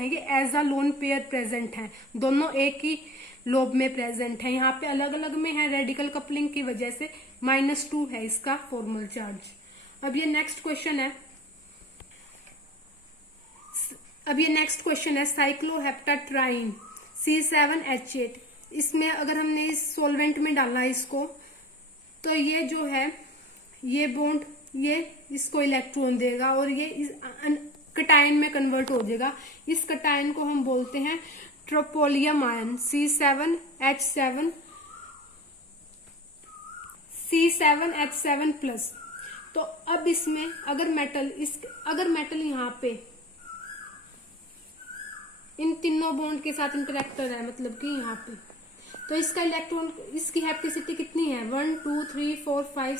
है ये as a lone pair present है, दोनों एक ही लोब में प्रेजेंट है। यहाँ पे अलग अलग में है रेडिकल कपलिंग की वजह से -2 है इसका फॉर्मल चार्ज। अब ये नेक्स्ट क्वेश्चन है साइक्लोहेप्टाट्राइन C7H8। इसमें अगर हमने इस सॉल्वेंट में डालना है इसको, तो ये जो है ये बॉन्ड ये इसको इलेक्ट्रॉन देगा और ये इस कटायन में कन्वर्ट हो जाएगा। इस कटायन को हम बोलते हैं ट्रोपोलियम आयन C7H7+। तो अब इसमें अगर मेटल यहाँ पे इन तीनों बॉन्ड के साथ इंटरेक्ट कर रहा है, मतलब कि यहाँ पे, तो इसका इलेक्ट्रॉन, इसकी हैप्टिसिटी कितनी है 1 2 3 4 5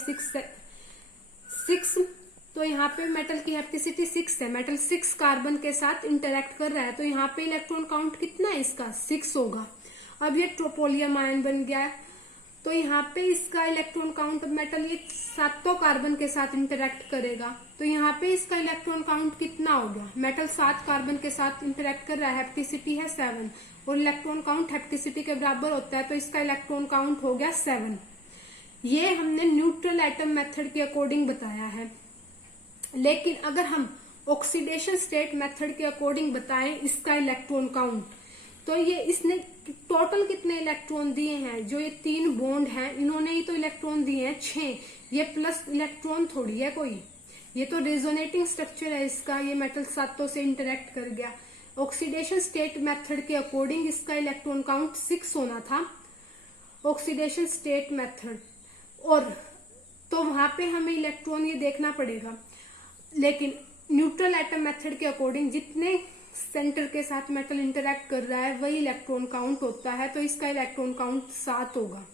6। तो यहाँ पे मेटल की हैप्टिसिटी 6 है। मेटल 6 कार्बन के साथ इंटरेक्ट कर रहा है, तो यहाँ पे इलेक्ट्रॉन काउंट कितना है इसका 6 होगा। अब ये ट्रोपोलियम आयन बन गया है, तो यहाँ पे इसका इलेक्ट्रॉन काउंट, मेटल ये 7 कार्बन के साथ इंटरेक्ट करेगा, तो यहाँ पे इसका इलेक्ट्रॉन काउंट कितना हो गया। मेटल 7 कार्बन के साथ इंटरेक्ट कर रहा है, हैप्टिसिटी है 7 और इलेक्ट्रॉन काउंट हैप्टिसिटी के बराबर होता है, तो इसका इलेक्ट्रॉन काउंट हो गया 7। ये हमने न्यूट्रल एटम मेथड के अकॉर्डिंग बताया है। लेकिन अगर हम ऑक्सीडेशन स्टेट मेथड के अकॉर्डिंग बताएं इसका इलेक्ट्रॉन काउंट, तो ये इसने टोटल कितने इलेक्ट्रॉन दिए हैं, जो ये 3 बॉन्ड हैं इन्होंने ही तो इलेक्ट्रॉन दिए हैं 6। ये प्लस इलेक्ट्रॉन थोड़ी है कोई, ये तो रेजोनेटिंग स्ट्रक्चर है इसका। ये मेटल 7 से इंटरेक्ट कर गया। ऑक्सीडेशन स्टेट मेथड के अकॉर्डिंग इसका इलेक्ट्रॉन काउंट 6 होना था, ऑक्सीडेशन स्टेट मेथड, और तो वहां पे हमें इलेक्ट्रॉन ये देखना पड़ेगा। लेकिन न्यूट्रल एटम मेथड के अकॉर्डिंग जितने सेंटर के साथ मेटल इंटरेक्ट कर रहा है वही इलेक्ट्रॉन काउंट होता है, तो इसका इलेक्ट्रॉन काउंट 7 होगा।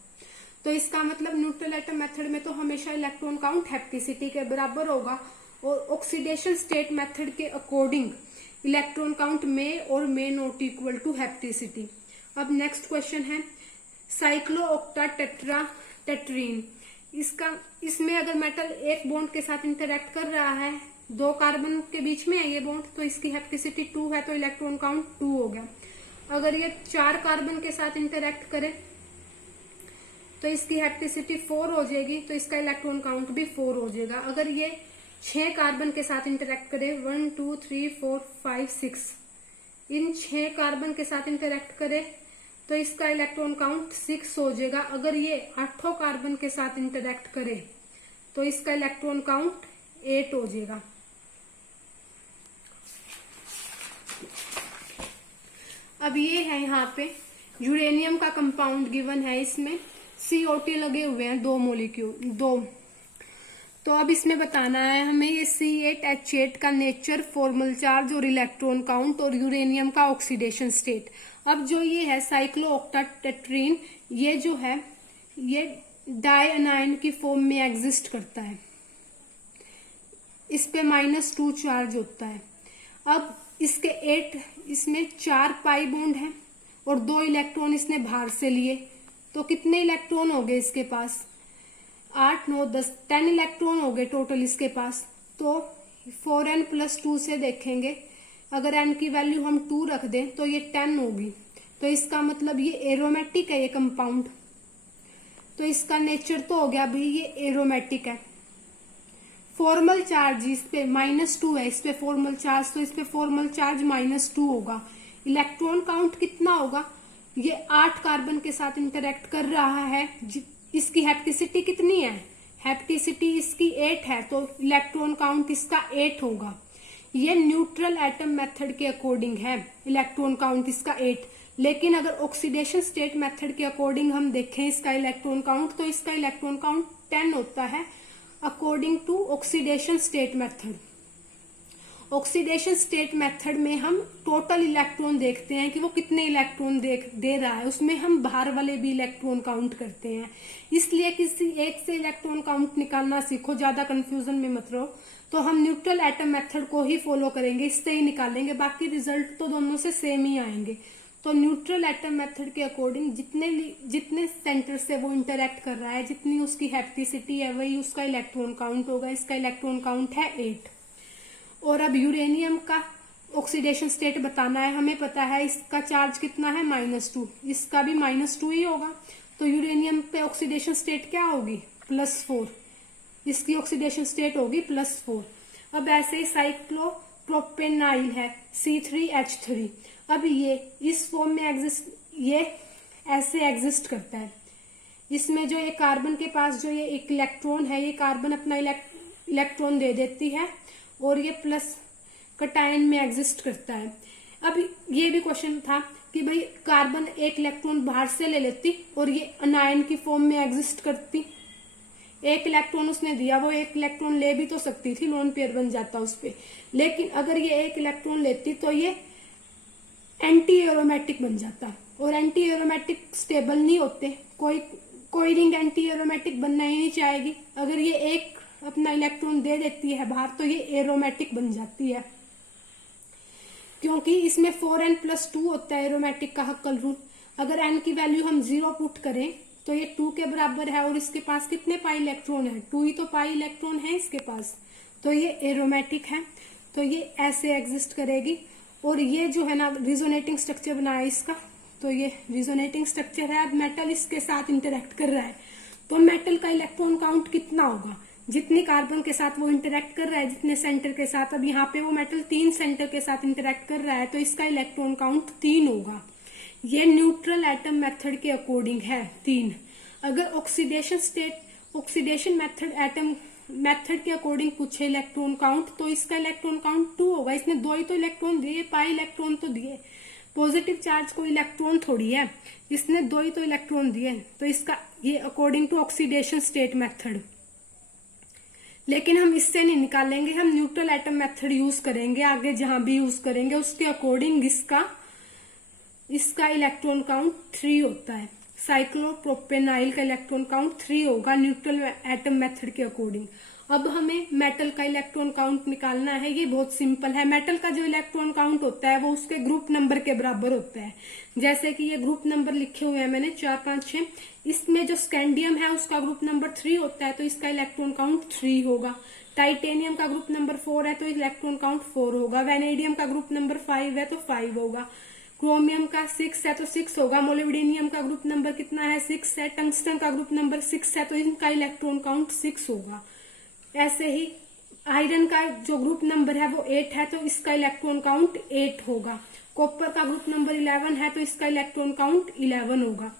तो इसका मतलब न्यूट्रल एटम मेथड में तो हमेशा इलेक्ट्रॉन काउंट हैप्टिसिटी के बराबर होगा, और ऑक्सीडेशन स्टेट मेथड के अकॉर्डिंग इलेक्ट्रॉन काउंट मे और मे नॉट इक्वल टू हैप्टिसिटी। अब नेक्स्ट क्वेश्चन है साइक्लोऑक्टाटेट्राटेट्रीन। इसमें अगर मेटल एक बॉन्ड के साथ इंटरेक्ट कर रहा है, 2 कार्बन के बीच में है ये बॉन्ड, तो इसकी हैप्टिसिटी 2 है, तो इलेक्ट्रॉन काउंट 2 हो गया। अगर ये 4 कार्बन के साथ इंटरेक्ट करे तो इसकी हैप्टिसिटी 4 हो जाएगी, तो इसका इलेक्ट्रॉन काउंट भी 4 हो जाएगा। अगर ये 6 कार्बन के साथ इंटरेक्ट करे 1 2 3 4 5 6, इन 6 कार्बन के साथ इंटरेक्ट करे तो इसका इलेक्ट्रॉन काउंट 6 हो जाएगा। अगर ये 8 कार्बन के साथ इंटरेक्ट करे तो इसका इलेक्ट्रॉन काउंट 8 हो जाएगा। अब ये है यहाँ पे यूरेनियम का कंपाउंड गिवन है, इसमें CO2 लगे हुए हैं 2 मॉलिक्यूल 2। तो अब इसमें बताना है हमें ये C8H8 का नेचर, फॉर्मल चार्ज और इलेक्ट्रॉन काउंट, और यूरेनियम का ऑक्सीडेशन स्टेट। अब जो ये है साइक्लोऑक्टाटेट्रीन, ये जो है ये डाई अनायन की फॉर्म में एग्जिस्ट करता है, इस पे -2 चार्ज होता है। अब इसके 8, इसमें 4 पाई बॉन्ड है और 2 इलेक्ट्रॉन इसने बाहर से लिए, तो कितने इलेक्ट्रॉन हो गए इसके पास 8 9 10 10 इलेक्ट्रॉन हो गए टोटल इसके पास। तो 4n + 2 से देखेंगे, अगर n की वैल्यू हम 2 रख दें तो ये 10 होगी, तो इसका मतलब ये एरोमेटिक है ये कंपाउंड। तो इसका नेचर तो हो गया भाई ये एरोमेटिक है। फॉर्मल चार्ज इस पे -2 है, इस पे फॉर्मल चार्ज, तो इस पे फॉर्मल चार्ज -2 होगा। इलेक्ट्रॉन काउंट कितना होगा, ये 8 कार्बन के साथ इंटरेक्ट कर रहा है, इसकी हैप्टिसिटी कितनी है, हैप्टिसिटी इसकी 8 है, तो इलेक्ट्रॉन काउंट इसका 8 होगा। ये न्यूट्रल एटम मेथड के अकॉर्डिंग है, इलेक्ट्रॉन काउंट इसका 8। लेकिन अगर ऑक्सीडेशन स्टेट मेथड के अकॉर्डिंग हम देखें इसका इलेक्ट्रॉन काउंट, तो इसका इलेक्ट्रॉन काउंट 10 होता है according to oxidation state method. Oxidation state method में हम टोटल इलेक्ट्रॉन देखते हैं कि वो कितने इलेक्ट्रॉन दे रहा है, उसमें हम बाहर वाले भी इलेक्ट्रॉन काउंट करते हैं। इसलिए किसी एक से इलेक्ट्रॉन काउंट निकालना सीखो, ज्यादा कंफ्यूजन में मत रहो। तो हम न्यूट्रल एटम मेथड को ही फॉलो करेंगे, इससे ही निकालेंगे, बाकी रिजल्ट तो दोनों से सेम ही आएंगे। तो न्यूट्रल एटम मेथड के अकॉर्डिंग जितने सेंटर से वो इंटरेक्ट कर रहा है, जितनी उसकी हैप्टिसिटी है, वही उसका इलेक्ट्रॉन काउंट होगा। इसका इलेक्ट्रॉन काउंट है 8। और अब यूरेनियम का ऑक्सीडेशन स्टेट बताना है। हमें पता है इसका चार्ज कितना है -2, इसका भी -2 ही होगा। तो यूरेनियम पे ऑक्सीडेशन स्टेट क्या होगी +4, इसकी ऑक्सीडेशन स्टेट होगी +4। अब ऐसे ही साइक्लोप्रोपेनाइल है C3H3। अब ये इस फॉर्म में ये ऐसे एग्जिस्ट करता है। इसमें जो ये कार्बन के पास जो ये एक इलेक्ट्रॉन है, ये कार्बन अपना इलेक्ट्रॉन दे देती है और ये प्लस कटायन में एग्जिस्ट करता है। अब ये भी क्वेश्चन था कि भाई कार्बन एक इलेक्ट्रॉन बाहर से ले लेती और ये अनायन की फॉर्म में एग्जिस्ट करती। एक इलेक्ट्रॉन उसने दिया, वो एक इलेक्ट्रॉन ले भी तो सकती थी, लोन पेयर बन जाता उस पे। लेकिन अगर ये एक इलेक्ट्रॉन लेती तो ये एंटी एरोमेटिक बन जाता, और एंटी एरोमेटिक स्टेबल नहीं होते। कोई रिंग एंटी एरोमेटिक बनना ही नहीं चाहेगी। अगर ये एक अपना इलेक्ट्रॉन दे देती है बाहर तो ये एरोमेटिक बन जाती है, क्योंकि इसमें 4n+2 होता है एरोमेटिक का हक्कल रूल। अगर n की वैल्यू हम 0 पुट करें तो ये 2 के बराबर है, और इसके पास कितने पाई इलेक्ट्रॉन है, 2 ही तो पाई इलेक्ट्रॉन है इसके पास, तो ये एरोमेटिक है। तो ये ऐसे एग्जिस्ट करेगी। और ये जो है ना रिजोनेटिंग स्ट्रक्चर बनाया इसका, तो ये रिजोनेटिंग स्ट्रक्चर है। अब मेटल इसके साथ इंटरेक्ट कर रहा है, तो मेटल का इलेक्ट्रॉन काउंट कितना होगा, जितनी कार्बन के साथ वो इंटरेक्ट कर रहा है, जितने सेंटर के साथ। अब यहाँ पे वो मेटल 3 सेंटर के साथ इंटरेक्ट कर रहा है, तो इसका इलेक्ट्रॉन काउंट 3 होगा। ये न्यूट्रल एटम मेथड के अकॉर्डिंग है 3। अगर ऑक्सीडेशन मेथड एटम मेथड के अकॉर्डिंग पूछे इलेक्ट्रॉन काउंट, तो इसका इलेक्ट्रॉन काउंट 2 होगा। इसने 2 ही तो इलेक्ट्रॉन दिए, पाई इलेक्ट्रॉन तो दिए। पॉजिटिव चार्ज को इलेक्ट्रॉन थोड़ी है, इसने 2 ही तो इलेक्ट्रॉन दिए, तो इसका ये according to oxidation state method. लेकिन हम इससे नहीं निकालेंगे, हम न्यूट्रल एटम मेथड यूज करेंगे। आगे जहां भी यूज करेंगे उसके अकॉर्डिंग इसका इलेक्ट्रॉन काउंट 3 होता है। साइक्लोप्रोपेनाइल का इलेक्ट्रॉन काउंट 3 होगा न्यूट्रल एटम मेथड के अकॉर्डिंग। अब हमें मेटल का इलेक्ट्रॉन काउंट निकालना है। ये बहुत सिंपल है। मेटल का जो इलेक्ट्रॉन काउंट होता है वो उसके ग्रुप नंबर के बराबर होता है। जैसे कि ये ग्रुप नंबर लिखे हुए हैं मैंने 4, 5, 6। इसमें जो स्कैंडियम है उसका ग्रुप नंबर 3 होता है, तो इसका इलेक्ट्रॉन काउंट 3 होगा। टाइटेनियम का ग्रुप नंबर 4 है तो इलेक्ट्रॉन काउंट 4 होगा। वेनेडियम का ग्रुप नंबर 5 है तो 5 होगा। क्रोमियम का 6 है तो 6 होगा। मोलिब्डेनियम का ग्रुप नंबर कितना है, 6 है। टंगस्टन का ग्रुप नंबर 6 है तो इनका इलेक्ट्रॉन काउंट 6 होगा। ऐसे ही आयरन का जो ग्रुप नंबर है वो 8 है तो इसका इलेक्ट्रॉन काउंट 8 होगा। कॉपर का ग्रुप नंबर 11 है तो इसका इलेक्ट्रॉन काउंट 11 होगा।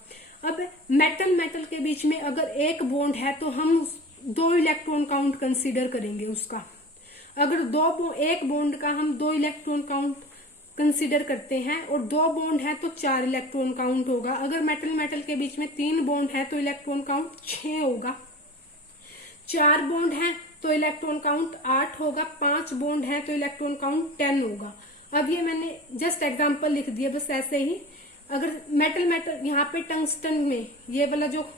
अब मेटल के बीच में अगर एक बॉन्ड है तो हम 2 इलेक्ट्रॉन काउंट कंसीडर करेंगे उसका। अगर एक बॉन्ड का हम 2 इलेक्ट्रॉन काउंट कंसीडर करते हैं और 2 बॉन्ड है तो 4 इलेक्ट्रॉन काउंट होगा। अगर मेटल के बीच में 3 बॉन्ड है तो इलेक्ट्रॉन काउंट 6 होगा। 4 बॉन्ड है तो इलेक्ट्रॉन काउंट 8 होगा। 5 बॉन्ड है तो इलेक्ट्रॉन काउंट 10 होगा। अब ये मैंने जस्ट एग्जांपल लिख दिया बस ऐसे ही। अगर मेटल यहाँ पे टंगस्टन में ये वाला जो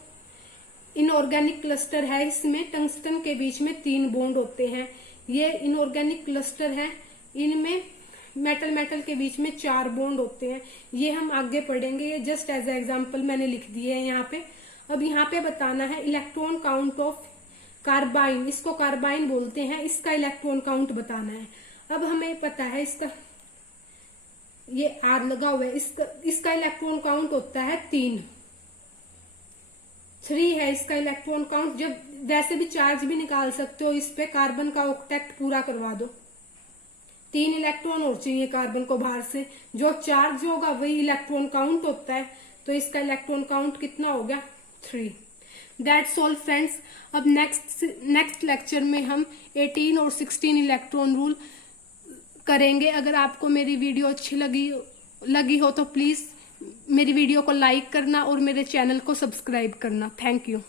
इनऑर्गेनिक क्लस्टर है, इसमें टंगस्टन के बीच में 3 बॉन्ड होते हैं। ये इनऑर्गेनिक क्लस्टर है, इनमें मेटल के बीच में 4 बॉन्ड होते हैं। ये हम आगे पढ़ेंगे, ये जस्ट एज एग्जांपल मैंने लिख दिए है यहाँ पे। अब यहाँ पे बताना है इलेक्ट्रॉन काउंट ऑफ कार्बाइन, इसको कार्बाइन बोलते हैं, इसका इलेक्ट्रॉन काउंट बताना है। अब हमें पता है इसका ये R लगा हुआ है, इसका इलेक्ट्रॉन काउंट होता है 3 है इसका इलेक्ट्रॉन काउंट। जब वैसे भी चार्ज भी निकाल सकते हो इस पे, कार्बन का ऑक्टेट पूरा करवा दो। 3 इलेक्ट्रॉन और चाहिए कार्बन को बाहर से, जो चार्ज होगा वही इलेक्ट्रॉन काउंट होता है। तो इसका इलेक्ट्रॉन काउंट कितना हो गया 3। That's all friends. अब नेक्स्ट लेक्चर में हम 18 और 16 इलेक्ट्रॉन रूल करेंगे। अगर आपको मेरी वीडियो अच्छी लगी हो तो प्लीज मेरी वीडियो को लाइक करना और मेरे चैनल को सब्सक्राइब करना। Thank you.